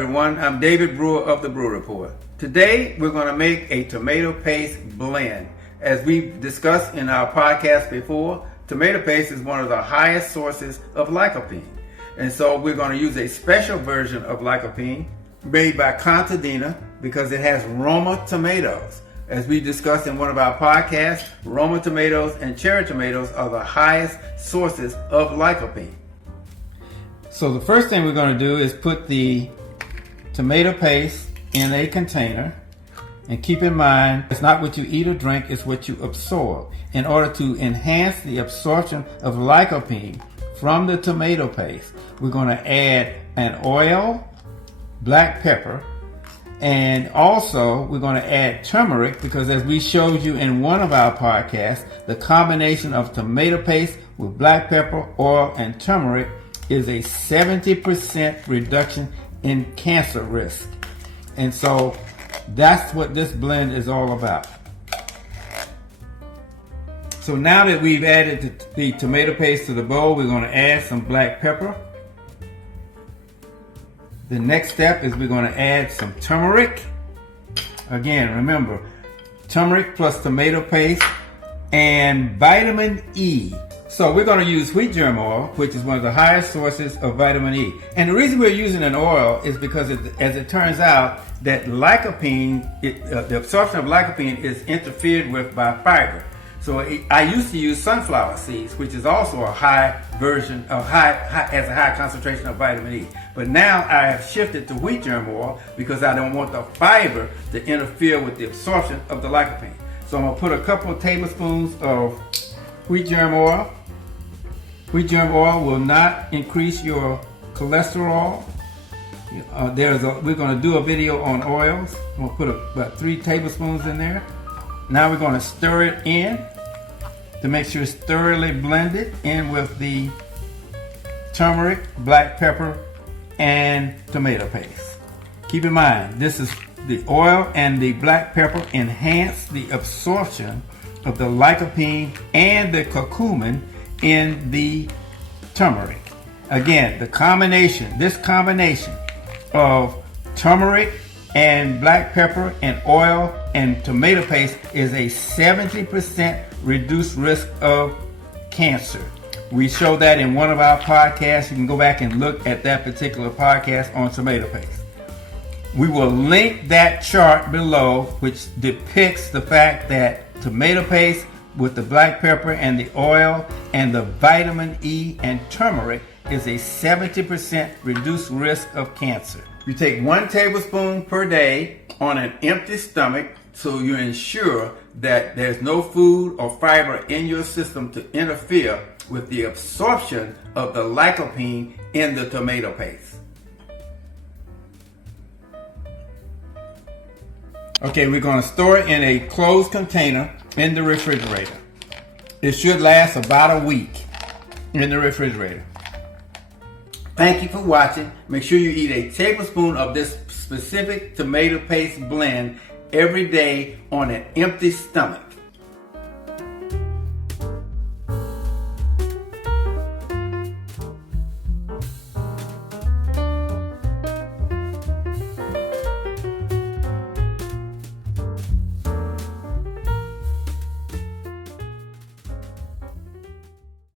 everyone, I'm David Brewer of the Brewer Report. Today we're going to make a tomato paste blend. As we've discussed in our podcast before, tomato paste is one of the highest sources of lycopene. And so we're going to use a special version of lycopene made by Contadina because it has Roma tomatoes. As we discussed in one of our podcasts, Roma tomatoes and cherry tomatoes are the highest sources of lycopene. So the first thing we're going to do is put the tomato paste in a container. And keep in mind, it's not what you eat or drink, it's what you absorb. In order to enhance the absorption of lycopene from the tomato paste, we're going to add an oil, black pepper, and also we're going to add turmeric because as we showed you in one of our podcasts, the combination of tomato paste with black pepper, oil, and turmeric is a 70% reduction in cancer risk. And so that's what this blend is all about. So now that we've added the tomato paste to the bowl, we're going to add some black pepper. The next step is we're going to add some turmeric. Again, remember, turmeric plus tomato paste and vitamin E. So we're going to use wheat germ oil, which is one of the highest sources of vitamin E. And the reason we're using an oil is because, as it turns out, that lycopene, the absorption of lycopene is interfered with by fiber. So I used to use sunflower seeds, which is also a high version of has a high concentration of vitamin E. But now I have shifted to wheat germ oil because I don't want the fiber to interfere with the absorption of the lycopene. So I'm going to put a couple of tablespoons of wheat germ oil. Wheat germ oil will not increase your cholesterol. We're going to do a video on oils. I'm going to put about 3 tablespoons in there. Now we're going to stir it in to make sure it's thoroughly blended in with the turmeric, black pepper, and tomato paste. Keep in mind, this is the oil and the black pepper enhance the absorption of the lycopene and the curcumin in the turmeric. Again, this combination of turmeric and black pepper and oil and tomato paste is a 70% reduced risk of cancer. We show that in one of our podcasts. You can go back and look at that particular podcast on tomato paste. We will link that chart below, which depicts the fact that tomato paste with the black pepper and the oil and the vitamin E and turmeric is a 70% reduced risk of cancer. You take 1 tablespoon per day on an empty stomach so you ensure that there's no food or fiber in your system to interfere with the absorption of the lycopene in the tomato paste. Okay, we're going to store it in a closed container in the refrigerator. It should last about a week in the refrigerator. Thank you for watching. Make sure you eat a tablespoon of this specific tomato paste blend every day on an empty stomach.